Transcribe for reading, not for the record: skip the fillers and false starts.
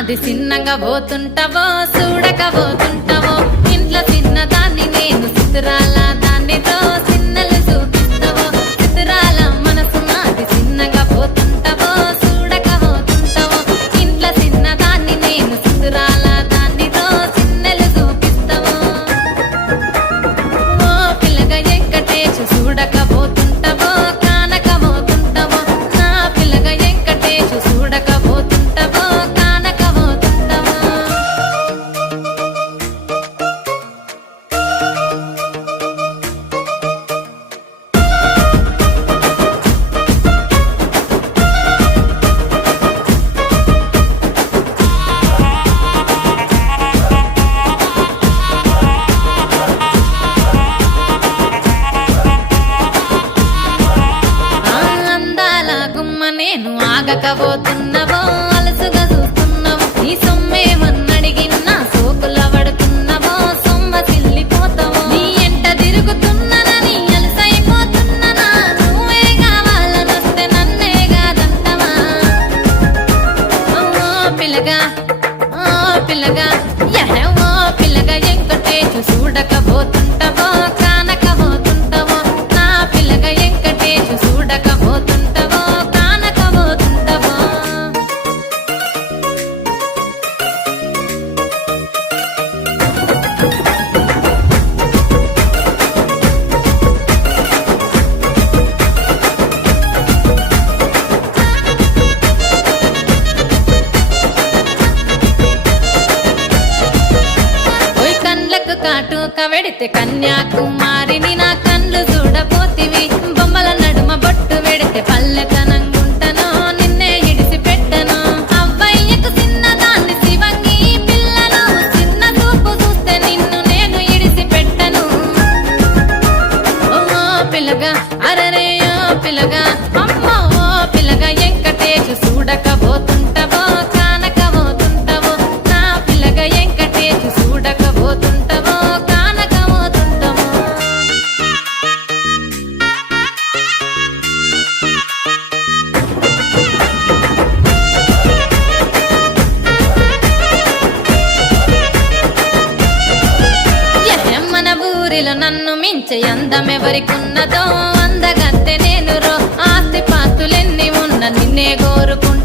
నాది చిన్నగా పోతుంటావో చూడక పోతుంటావో ఇంట్లో చిన్నదాన్ని నేను చిత్రాల దాన్నితో చిన్నలు చూపిస్తావో చిత్రాల మనసు నాది చిన్నగా పోతుంటావో చూడక పోతుంటావో ఇంట్లో చిన్నదాన్ని నేను చిత్రాల దాన్నితో చిన్నలు చూపిస్తావో ఓ పిల్లగా వెంకటేశు చూడక పోతుంటావో కానక పోతుంటావో నా పిల్లగా వెంకటేశు చూడక పోతుంటావో కానక పోతుంటావో అందాల గుమ్మ నేను ఆగకపోతున్నావో అలసుగా చూస్తున్నావో నీ సొమ్మేమన్నడిగిన్నా సోకుల పడుతున్నావో సొమ్మ సిల్లిపోతావో నీ ఎంట తిరుగుతున్నానని అలసైపోతున్నానా నువ్వే కావాలనొస్తే నన్నే కాదంటావా ఓ పిల్లగా ఓ పిల్లగా ఓ పిల్లగా వెంకటేశు చూడకపోతుంటావో కానకపోతుంటావో నా పిల్లగా వెంకటేశు చూడకపోతుంటావో కానకపోతుంటావో ఓయ్ కండ్లకు కాటుక వెడితే కన్యాకుమారిని నా కండ్లు చూడపోతివి బొమ్మల నడుమ బొట్టు వెడితే పల్లెతనంగుంటను నిన్నే ఇడిసి పెట్టను అవ్వయ్యకు చిన్నదాన్ని శివంగి పిల్లను చిన్న చూపు చూస్తే నిన్ను నేను ఇడిసి పెట్టను ఓ పిల్లగా అరరే ఓ పిల్లగా అమ్మో ఓ పిల్లగా వెంకటేశు చూడకపోతుంటావో కానకపోతుంటావో నా పిల్లగా వెంకటేశు చూడకపోతుంటావో కానకపోతుంటావో మన ఊరిలో నన్ను మించే అందమెవరికున్నదో అందగత్తె నేను రో ఆస్తి పాస్తులెన్ని ఉన్న నిన్నే కోరుకుంటా